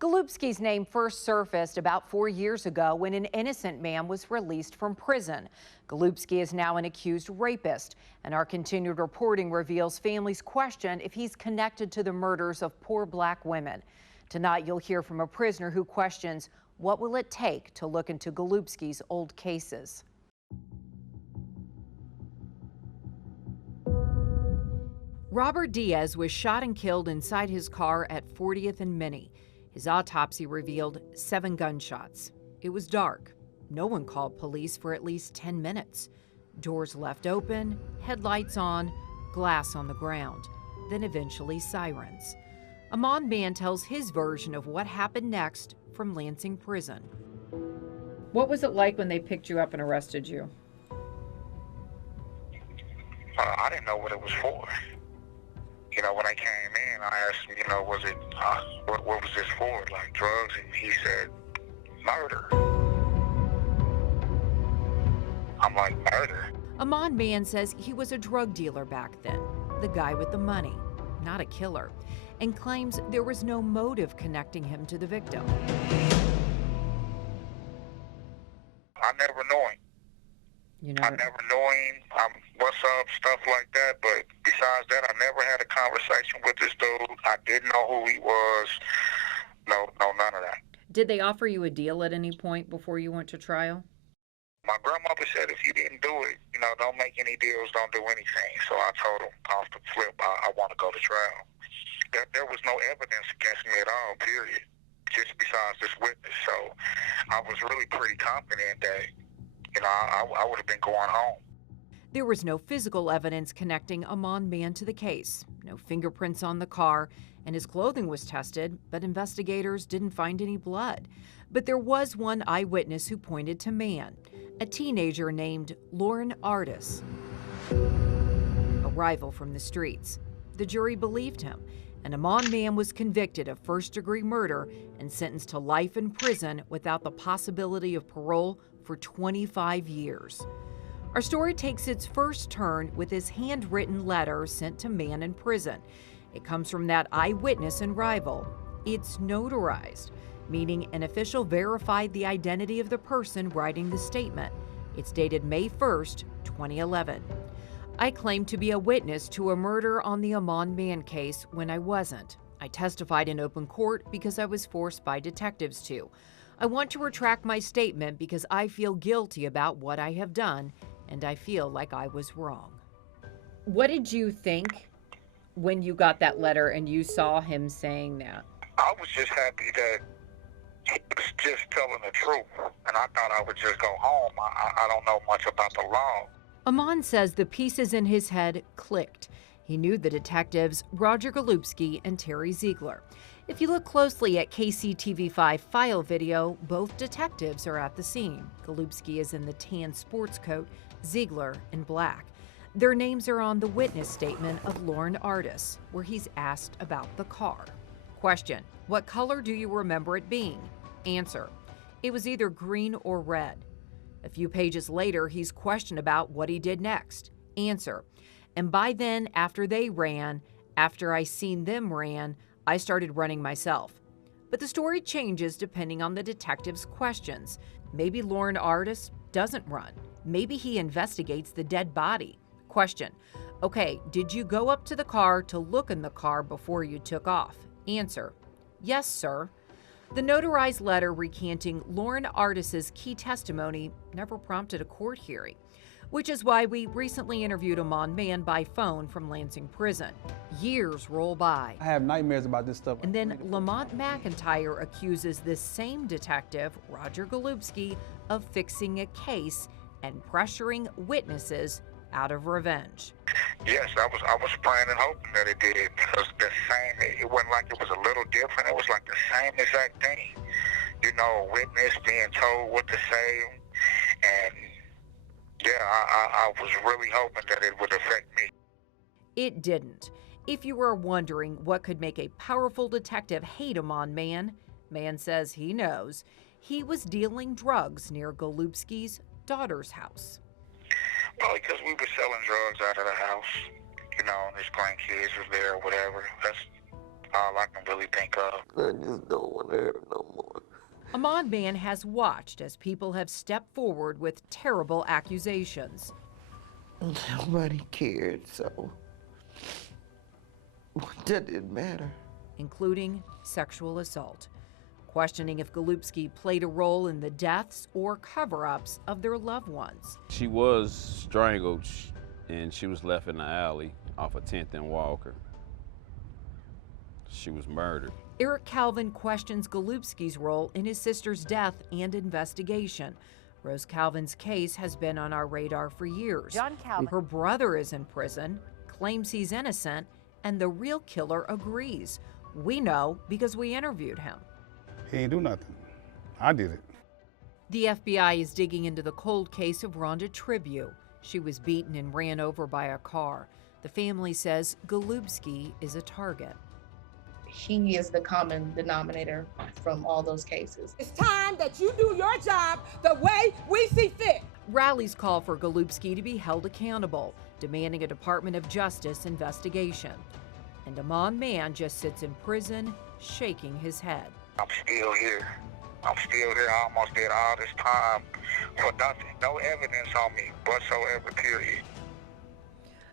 Golubski's name first surfaced about 4 years ago when an innocent man was released from prison. Golubski is now an accused rapist, and our continued reporting reveals families question if he's connected to the murders of poor black women. Tonight, you'll hear from a prisoner who questions what will it take to look into Golubski's old cases. Robert Diaz was shot and killed inside his car at 40th and Minnie. His autopsy revealed 7 gunshots. It was dark. No one called police for at least 10 minutes. Doors left open, headlights on, glass on the ground, then eventually sirens. Ahmon Mann tells his version of what happened next from Lansing prison. What was it like when they picked you up and arrested you? I didn't know what it was for. When I came in, I asked him, was it, what was this for? Like drugs? And he said, murder. I'm like, murder? Ahmon Mann says he was a drug dealer back then, the guy with the money, not a killer, and claims there was no motive connecting him to the victim. I never knew him. I never knew him. What's up, stuff like that. But besides that, I never had a conversation with this dude. I didn't know who he was. No, none of that. Did they offer you a deal at any point before you went to trial? My grandmother said if you didn't do it, don't make any deals, don't do anything. So I told him off the flip, I want to go to trial. There was no evidence against me at all, period, just besides this witness. So I was really pretty confident that I would have been going home. There was no physical evidence connecting Ahmon Mann to the case, no fingerprints on the car, and his clothing was tested, but investigators didn't find any blood. But there was one eyewitness who pointed to Mann, a teenager named Lauren Artis, a rival from the streets. The jury believed him, and Ahmon Mann was convicted of first-degree murder and sentenced to life in prison without the possibility of parole for 25 years. Our story takes its first turn with his handwritten letter sent to Mann in prison. It comes from that eyewitness and rival. It's notarized, meaning an official verified the identity of the person writing the statement. It's dated May 1st, 2011. I claimed to be a witness to a murder on the Ahmon Mann case when I wasn't. I testified in open court because I was forced by detectives to. I want to retract my statement because I feel guilty about what I have done, and I feel like I was wrong. What did you think when you got that letter and you saw him saying that? I was just happy that he was just telling the truth, and I thought I would just go home. I don't know much about the law. Ahmon says the pieces in his head clicked. He knew the detectives Roger Golubski and Terry Ziegler. If you look closely at KCTV5 file video, both detectives are at the scene. Golubski is in the tan sports coat, Ziegler in black. Their names are on the witness statement of Lauren Artis, where he's asked about the car. Question: what color do you remember it being? Answer: it was either green or red. A few pages later, he's questioned about what he did next. Answer: and by then, after I seen them ran, I started running myself. But the story changes depending on the detective's questions. Maybe Lauren Artis doesn't run. Maybe he investigates the dead body. Question: okay, did you go up to the car to look in the car before you took off? Answer: yes, sir. The notarized letter recanting Lauren Artis's key testimony never prompted a court hearing, which is why we recently interviewed Ahmon Mann by phone from Lansing prison. Years roll by. I have nightmares about this stuff. And then Lamont McIntyre accuses this same detective, Roger Golubski, of fixing a case and pressuring witnesses out of revenge. Yes, I was praying and hoping that it did, because it wasn't like it was a little different. It was like the same exact thing. A witness being told what to say, and yeah, I was really hoping that it would affect me. It didn't. If you were wondering what could make a powerful detective hate Ahmon Mann, Mann says he knows. He was dealing drugs near Golubski's daughter's house. Well, because we were selling drugs out of the house, and his grandkids was there or whatever. all I can really think of. I just don't want to hear it no more. Ahmon Mann has watched as people have stepped forward with terrible accusations. Nobody cared, so that didn't matter. Including sexual assault, questioning if Golubski played a role in the deaths or cover-ups of their loved ones. She was strangled and she was left in the alley off of 10th and Walker. She was murdered. Eric Calvin questions Golubski's role in his sister's death and investigation. Rose Calvin's case has been on our radar for years. John Calvin. Her brother is in prison, claims he's innocent, and the real killer agrees. We know because we interviewed him. He ain't do nothing. I did it. The FBI is digging into the cold case of Rhonda Tribune. She was beaten and ran over by a car. The family says Golubski is a target. He is the common denominator from all those cases. It's time that you do your job the way we see fit. Rallies call for Golubski to be held accountable, demanding a Department of Justice investigation. And Ahmon Mann just sits in prison, shaking his head. I'm still here. I almost did all this time for nothing. No evidence on me whatsoever, period.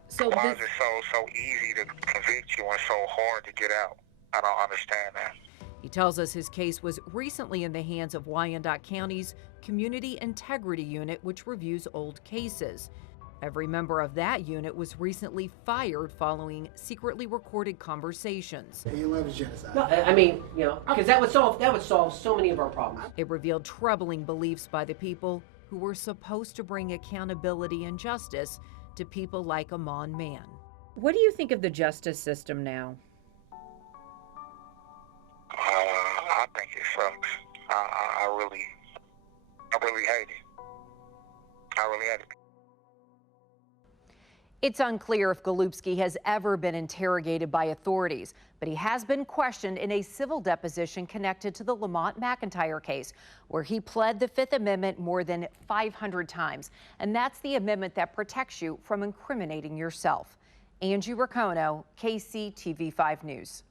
So why is it so easy to convict you and so hard to get out? I don't understand that. He tells us his case was recently in the hands of Wyandotte County's Community Integrity Unit, which reviews old cases. Every member of that unit was recently fired following secretly recorded conversations. No, I mean, because that would solve so many of our problems. It revealed troubling beliefs by the people who were supposed to bring accountability and justice to people like Ahmon Mann. What do you think of the justice system now? I think it sucks. I really hate it. I really hate it. It's unclear if Golubski has ever been interrogated by authorities, but he has been questioned in a civil deposition connected to the Lamont McIntyre case, where he pled the Fifth Amendment more than 500 times. And that's the amendment that protects you from incriminating yourself. Angie Raccono, KCTV5 News.